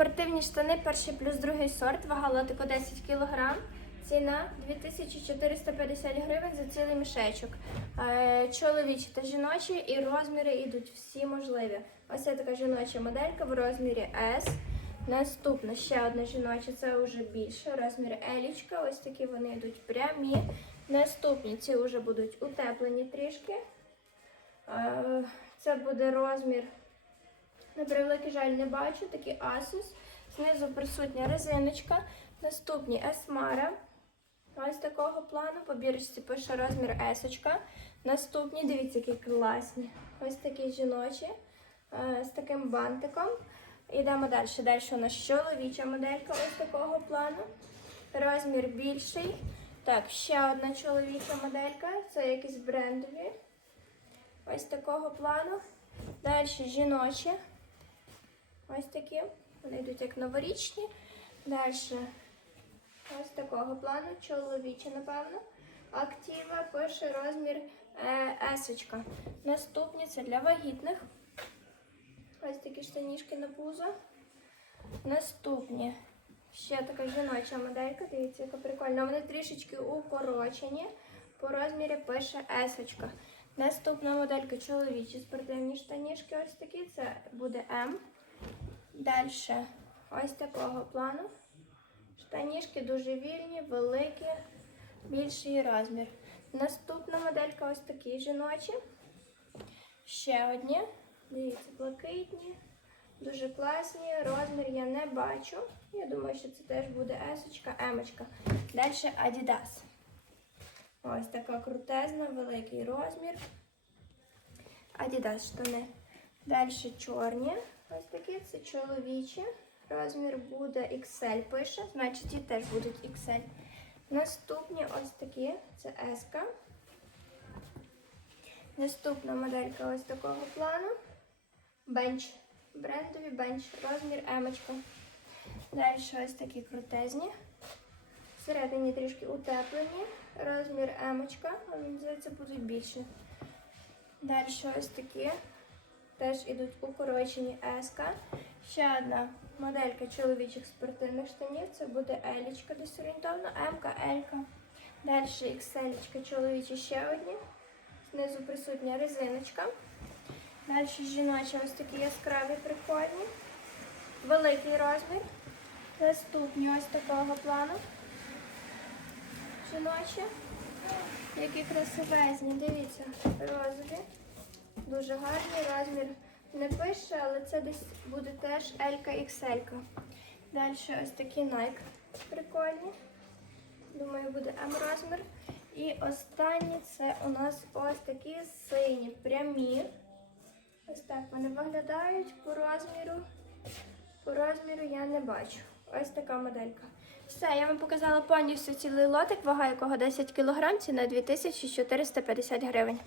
Спортивні штани перший плюс другий сорт, вага лотику 10 кг. Ціна 2450 гривень за цілий мішечок. Е, Чоловічі та жіночі і розміри йдуть всі можливі. Ось це така жіноча моделька в розмірі S. Наступна ще одна жіноча, це вже більше, розмір елічка. Ось такі вони йдуть прямі. Наступні ці вже будуть утеплені трішки. Е, Це буде розмір. На превеликий жаль, не бачу, такий Asus. Знизу присутня резиночка. Наступні Esmara. Ось такого плану. По бірочці пише розмір S. Наступні, дивіться, які класні. Ось такі жіночі е, з таким бантиком. Йдемо далі. Далі у нас чоловіча моделька ось такого плану. Розмір більший. Так, ще одна чоловіча моделька. Це якісь брендові. Ось такого плану. Далі жіночі. Ось такі. Вони йдуть як новорічні. Далі ось такого плану. Чоловічі, напевно. Актива пише розмір е, есочка. Наступні це для вагітних. Ось такі штанішки на пузо. Наступні. Ще така жіноча моделька. Дивіться, яка прикольна. Вони трішечки укорочені. По розмірі пише есочка. Наступна моделька чоловічі спортивні штанішки. Ось такі. Це буде М. Далі ось такого плану. Штанішки дуже вільні, великі, більший розмір. Наступна моделька ось такі жіночі. Ще одні. Дивіться, блакитні, дуже класні. Розмір я не бачу. Я думаю, що це теж буде есочка, емочка. Далі Adidas. Ось така крутезна, великий розмір. Adidas штани. Далі чорні. Ось такі, це чоловічі. Розмір буде XL пише, значить ті теж будуть XL. Наступні ось такі, це S. Наступна моделька ось такого плану. Бенч. Брендові бенч. Розмір емочка. Далі ось такі крутезні. Всередині трішки утеплені. Розмір емочка. Мені здається, будуть більше. Далі ось такі. Теж ідуть укорочені еска. Ще одна моделька чоловічих спортивних штанів. Це буде елічка десь орієнтовно, М-ка, L-ка. Далі XL чоловічі ще одні. Знизу присутня резиночка. Далі жіночі ось такі яскраві, прикольні. Великий розмір. Наступні ось такого плану. Жіночі. Які красивезні. Дивіться, розові. Дуже гарний розмір. Не пише, але це десь буде теж L-ка, XL. Далі ось такі Nike прикольні. Думаю, буде М розмір. І останні це у нас ось такі сині, прямі. Ось так вони виглядають по розміру. По розміру я не бачу. Ось така моделька. Все, я вам показала повністю цілий лотик, вага якого 10 кг, ціна 2450 гривень.